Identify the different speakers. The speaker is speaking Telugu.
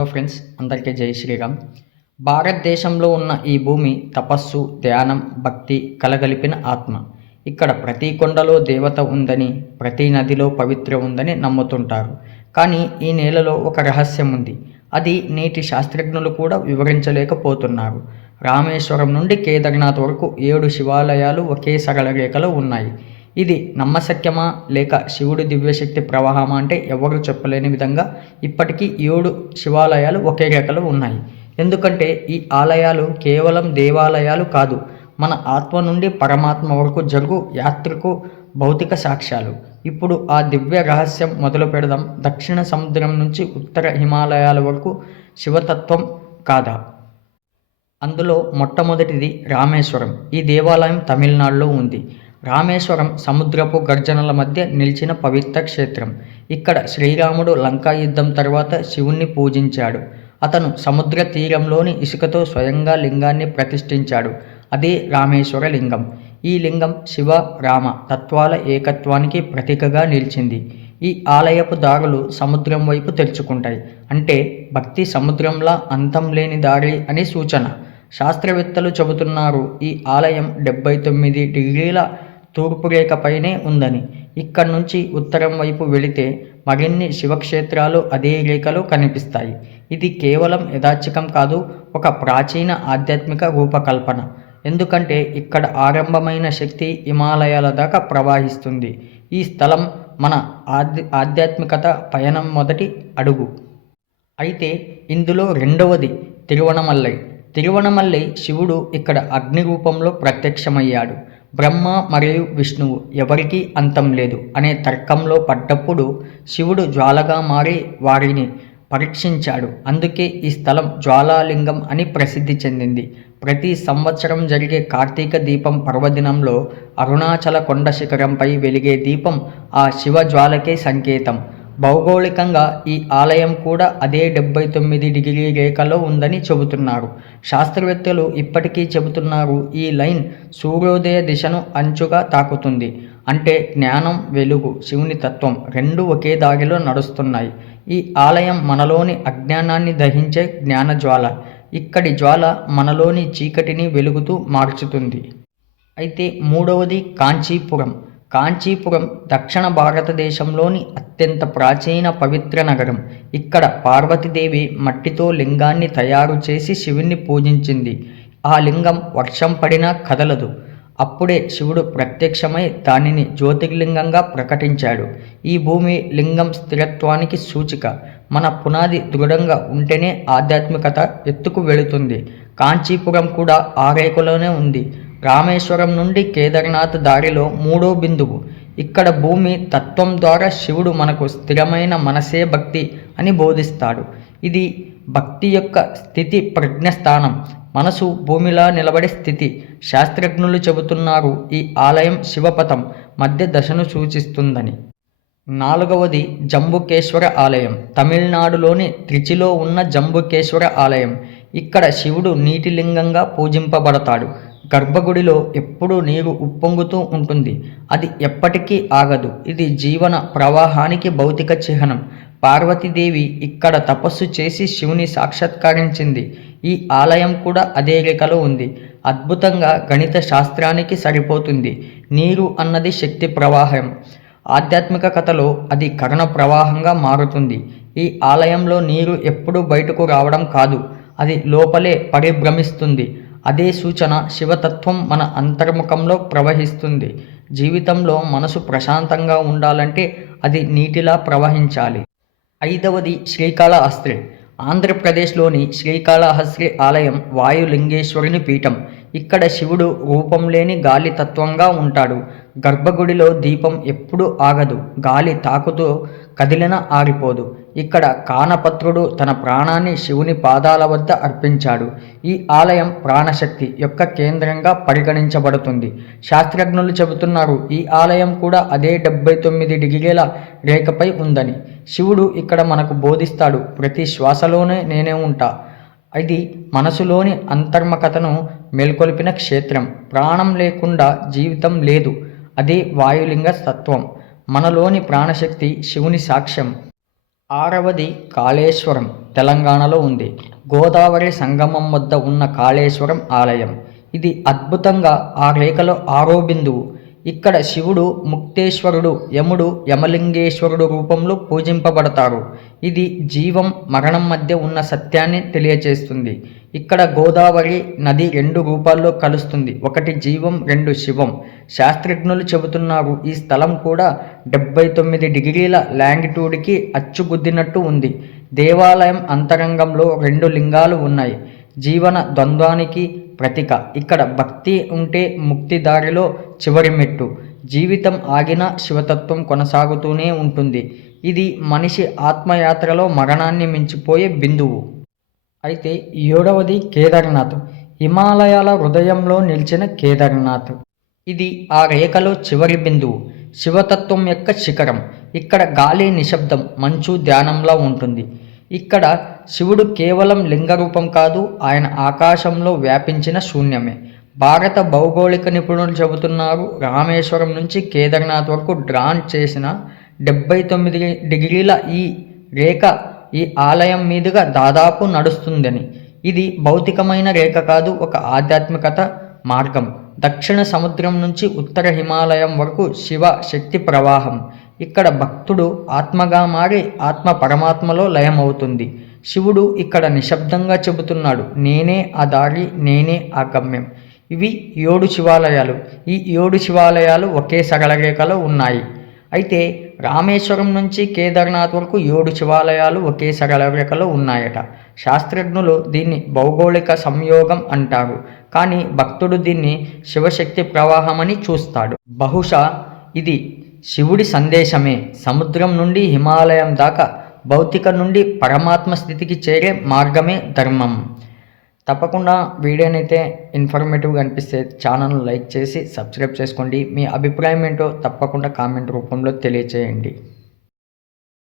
Speaker 1: హలో ఫ్రెండ్స్ అందరికీ జై శ్రీరామ్. భారతదేశంలో ఉన్న ఈ భూమి తపస్సు ధ్యానం భక్తి కలగలిపిన ఆత్మ. ఇక్కడ ప్రతి కొండలో దేవత ఉందని ప్రతి నదిలో పవిత్ర ఉందని నమ్ముతుంటారు. కానీ ఈ నేలలో ఒక రహస్యం ఉంది. అది నేటి శాస్త్రజ్ఞులు కూడా వివరించలేకపోతున్నారు. రామేశ్వరం నుండి కేదార్నాథ్ వరకు ఏడు శివాలయాలు ఒకే సరళ రేఖలో ఉన్నాయి. ఇది నమ్మశక్యమా లేక శివుడి దివ్యశక్తి ప్రవాహమా అంటే ఎవరు చెప్పలేని విధంగా ఇప్పటికీ ఏడు శివాలయాలు ఒకే రేఖలో ఉన్నాయి. ఎందుకంటే ఈ ఆలయాలు కేవలం దేవాలయాలు కాదు మన ఆత్మ నుండి పరమాత్మ వరకు జరుగు యాత్రకు భౌతిక సాక్ష్యాలు. ఇప్పుడు ఆ దివ్య రహస్యం మొదలు పెడదాం. దక్షిణ సముద్రం నుంచి ఉత్తర హిమాలయాల వరకు శివతత్వం కాదా? అందులో మొట్టమొదటిది రామేశ్వరం. ఈ దేవాలయం తమిళనాడులో ఉంది. రామేశ్వరం సముద్రపు గర్జనల మధ్య నిలిచిన పవిత్ర క్షేత్రం. ఇక్కడ శ్రీరాముడు లంకా యుద్ధం తర్వాత శివుణ్ణి పూజించాడు. అతను సముద్ర తీరంలోని ఇసుకతో స్వయంగా లింగాన్ని ప్రతిష్ఠించాడు. అదే రామేశ్వర లింగం. ఈ లింగం శివ రామ తత్వాల ఏకత్వానికి ప్రతీకగా నిలిచింది. ఈ ఆలయపు దారులు సముద్రం వైపు తెరుచుకుంటాయి. అంటే భక్తి సముద్రంలా అంతం లేని దారి అని సూచన. శాస్త్రవేత్తలు చెబుతున్నారు ఈ ఆలయం డెబ్బై తొమ్మిది డిగ్రీల తూర్పు రేఖపైనే ఉందని. ఇక్కడి నుంచి ఉత్తరం వైపు వెళితే మరిన్ని శివక్షేత్రాలు అదే రేఖలో కనిపిస్తాయి. ఇది కేవలం యథాచికం కాదు ఒక ప్రాచీన ఆధ్యాత్మిక రూపకల్పన. ఎందుకంటే ఇక్కడ ఆరంభమైన శక్తి హిమాలయాల దాకా ప్రవహిస్తుంది. ఈ స్థలం మన ఆధ్య ఆధ్యాత్మికత పయనం మొదటి అడుగు. అయితే ఇందులో రెండవది తిరువణమల్లై. తిరువణమల్లై శివుడు ఇక్కడ అగ్ని రూపంలో ప్రత్యక్షమయ్యాడు. బ్రహ్మ మరియు విష్ణువు ఎవరికీ అంతం లేదు అనే తర్కంలో పడ్డప్పుడు శివుడు జ్వాలగా మారి వారిని పరీక్షించాడు. అందుకే ఈ స్థలం జ్వాలాలింగం అని ప్రసిద్ధి చెందింది. ప్రతి సంవత్సరం జరిగే కార్తీక దీపం పర్వదినంలో అరుణాచల కొండ శిఖరంపై వెలిగే దీపం ఆ శివ జ్వాలకే సంకేతం. భౌగోళికంగా ఈ ఆలయం కూడా అదే డెబ్బై తొమ్మిది డిగ్రీ రేఖలో ఉందని చెబుతున్నారు. శాస్త్రవేత్తలు ఇప్పటికీ చెబుతున్నారు ఈ లైన్ సూర్యోదయ దిశను అంచుగా తాకుతుంది. అంటే జ్ఞానం వెలుగు శివుని తత్వం రెండు ఒకే దారిలో నడుస్తున్నాయి. ఈ ఆలయం మనలోని అజ్ఞానాన్ని దహించే జ్ఞానజ్వాల ఇక్కడి జ్వాల మనలోని చీకటిని వెలుగుతూ మార్చుతుంది. అయితే మూడవది కాంచీపురం. కాంచీపురం దక్షిణ భారతదేశంలోని అత్యంత ప్రాచీన పవిత్ర నగరం. ఇక్కడ పార్వతీదేవి మట్టితో లింగాన్ని తయారు చేసి శివుణ్ణి పూజించింది. ఆ లింగం వర్షం పడినా కదలదు. అప్పుడే శివుడు ప్రత్యక్షమై దానిని జ్యోతిర్లింగంగా ప్రకటించాడు. ఈ భూమి లింగం స్థిరత్వానికి సూచిక. మన పునాది దృఢంగా ఉంటేనే ఆధ్యాత్మికత ఎత్తుకు వెళుతుంది. కాంచీపురం కూడా ఆరేకులోనే ఉంది. రామేశ్వరం నుండి కేదార్నాథ్ దారిలో మూడో బిందువు. ఇక్కడ భూమి తత్వం ద్వారా శివుడు మనకు స్థిరమైన మనసే భక్తి అని బోధిస్తాడు. ఇది భక్తి యొక్క స్థితి ప్రజ్ఞ స్థానం. మనసు భూమిలా నిలబడే స్థితి. శాస్త్రజ్ఞులు చెబుతున్నారు ఈ ఆలయం శివపథం మధ్య దశను సూచిస్తుందని. నాలుగవది జంబుకేశ్వర ఆలయం. తమిళనాడులోని త్రిచిలో ఉన్న జంబుకేశ్వర ఆలయం. ఇక్కడ శివుడు నీటి లింగంగా పూజింపబడతాడు. గర్భగుడిలో ఎప్పుడూ నీరు ఉప్పొంగుతూ ఉంటుంది. అది ఎప్పటికీ ఆగదు. ఇది జీవన ప్రవాహానికి భౌతిక చిహ్నం. పార్వతీదేవి ఇక్కడ తపస్సు చేసి శివుని సాక్షాత్కరించింది. ఈ ఆలయం కూడా అదే రేఖలో ఉంది. అద్భుతంగా గణిత శాస్త్రానికి సరిపోతుంది. నీరు అన్నది శక్తి ప్రవాహం. ఆధ్యాత్మిక కథలో అది కరణ ప్రవాహంగా మారుతుంది. ఈ ఆలయంలో నీరు ఎప్పుడూ బయటకు రావడం కాదు. అది లోపలే పరిభ్రమిస్తుంది. అదే సూచన శివతత్వం మన అంతర్ముఖంలో ప్రవహిస్తుంది. జీవితంలో మనసు ప్రశాంతంగా ఉండాలంటే అది నీటిలా ప్రవహించాలి. ఐదవది శ్రీకాళహస్తి ఆంధ్రప్రదేశ్లోని శ్రీకాళహస్తి ఆలయం వాయులింగేశ్వరుని పీఠం. ఇక్కడ శివుడు రూపం లేని గాలి తత్వంగా ఉంటాడు. గర్భగుడిలో దీపం ఎప్పుడూ ఆగదు. గాలి తాకుతూ కదిలిన ఆరిపోదు. ఇక్కడ కానపత్రుడు తన ప్రాణాన్ని శివుని పాదాల వద్ద అర్పించాడు. ఈ ఆలయం ప్రాణశక్తి యొక్క కేంద్రంగా పరిగణించబడుతుంది. శాస్త్రజ్ఞులు చెబుతున్నారు ఈ ఆలయం కూడా అదే డెబ్బై తొమ్మిది డిగ్రీల రేఖపై ఉందని. శివుడు ఇక్కడ మనకు బోధిస్తాడు ప్రతి శ్వాసలోనే నేనే ఉంటా. ఇది మనసులోని అంతర్మకతను మేల్కొల్పిన క్షేత్రం. ప్రాణం లేకుండా జీవితం లేదు. అదే వాయులింగ తత్వం. మనలోని ప్రాణశక్తి శివుని సాక్ష్యం. ఆరవది కాళేశ్వరం. తెలంగాణలో ఉంది. గోదావరి సంగమం వద్ద ఉన్న కాళేశ్వరం ఆలయం. ఇది అద్భుతంగా ఆ రేఖలో ఆరో బిందువు. ఇక్కడ శివుడు ముక్తేశ్వరుడు యముడు యమలింగేశ్వరుడు రూపంలో పూజింపబడతారు ఇది జీవం మరణం మధ్య ఉన్న సత్యాన్ని తెలియచేస్తుంది. ఇక్కడ గోదావరి నది రెండు రూపాల్లో కలుస్తుంది. ఒకటి జీవం రెండు శివం. శాస్త్రజ్ఞులు చెబుతున్నారు ఈ స్థలం కూడా డెబ్బై తొమ్మిది డిగ్రీల లాంగిట్యూడ్కి అచ్చుగుద్దినట్టు ఉంది. దేవాలయం అంతరంగంలో రెండు లింగాలు ఉన్నాయి. జీవన ద్వంద్వానికి ప్రతీక. ఇక్కడ భక్తి ఉంటే ముక్తి దారిలో చివరి మెట్టు. జీవితం ఆగిన శివతత్వం కొనసాగుతూనే ఉంటుంది. ఇది మనిషి ఆత్మయాత్రలో మరణాన్ని మించిపోయే బిందువు. అయితే ఏడవది కేదార్నాథ్. హిమాలయాల హృదయంలో నిలిచిన కేదార్నాథ్. ఇది ఆ రేఖలో చివరి బిందువు. శివతత్వం యొక్క శిఖరం. ఇక్కడ గాలి నిశ్శబ్దం. మంచు ధ్యానంలా ఉంటుంది. ఇక్కడ శివుడు కేవలం లింగరూపం కాదు ఆయన ఆకాశంలో వ్యాపించిన శూన్యమే. భారత భౌగోళిక నిపుణులు చెబుతున్నారు రామేశ్వరం నుంచి కేదార్నాథ్ వరకు డ్రాన్ చేసిన డెబ్బై తొమ్మిది డిగ్రీల ఈ రేఖ ఈ ఆలయం మీదుగా దాదాపు నడుస్తుందని. ఇది భౌతికమైన రేఖ కాదు ఒక ఆధ్యాత్మికత మార్గం. దక్షిణ సముద్రం నుంచి ఉత్తర హిమాలయం వరకు శివ శక్తి ప్రవాహం. ఇక్కడ భక్తుడు ఆత్మగా మారి ఆత్మ పరమాత్మలో లయమవుతుంది. శివుడు ఇక్కడ నిశ్శబ్దంగా చెబుతున్నాడు నేనే ఆ దారి నేనే ఆ గమ్యం. ఇవి ఏడు శివాలయాలు. ఈ ఏడు శివాలయాలు ఒకే సరళరేఖలో ఉన్నాయి. అయితే రామేశ్వరం నుంచి కేదార్నాథ్ వరకు ఏడు శివాలయాలు ఒకే సరళరేఖలో ఉన్నాయట. శాస్త్రజ్ఞులు దీన్ని భౌగోళిక సంయోగం అంటారు. కానీ భక్తుడు దీన్ని శివశక్తి ప్రవాహమని చూస్తాడు. బహుశా ఇది శివుడి సందేశమే. సముద్రం నుండి హిమాలయం దాకా భౌతిక నుండి పరమాత్మ స్థితికి చేరే మార్గమే ధర్మం. తప్పకుండా వీడియోనైతే ఇన్ఫర్మేటివ్గా అనిపిస్తే ఛానల్ లైక్ చేసి సబ్స్క్రైబ్ చేసుకోండి. మీ అభిప్రాయం ఏంటో తప్పకుండా కామెంట్ రూపంలో తెలియచేయండి.